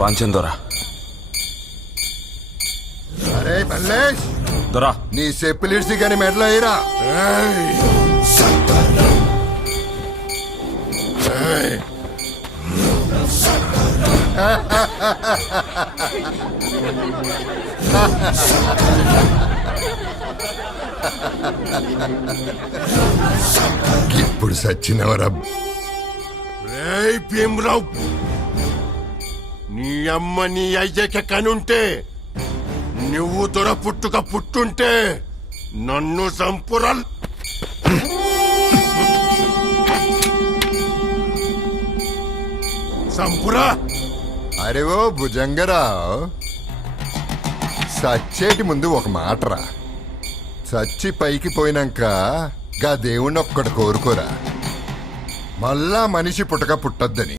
బాంచన్ దొరా. అరే మల్లేష్, దొరా నీ చెప్పులిడ్సి కానీ మెడలో అయ్యిరా. ఇప్పుడు సచ్చినవరా భీమరావు. నీ అమ్మ నీ అయ్యక కనుంటే, నువ్వు దొర పుట్టుక పుట్టుంటే నన్ను సంపురల్. సంపురా. అరే ఓ భుజంగరా, సచ్చేటి ముందు ఒక మాటరా. చచ్చి పైకి పోయినాక గా దేవుణ్ణి ఒక్కడు కోరుకోరా, మళ్ళా మనిషి పుట్టక పుట్టొద్దని.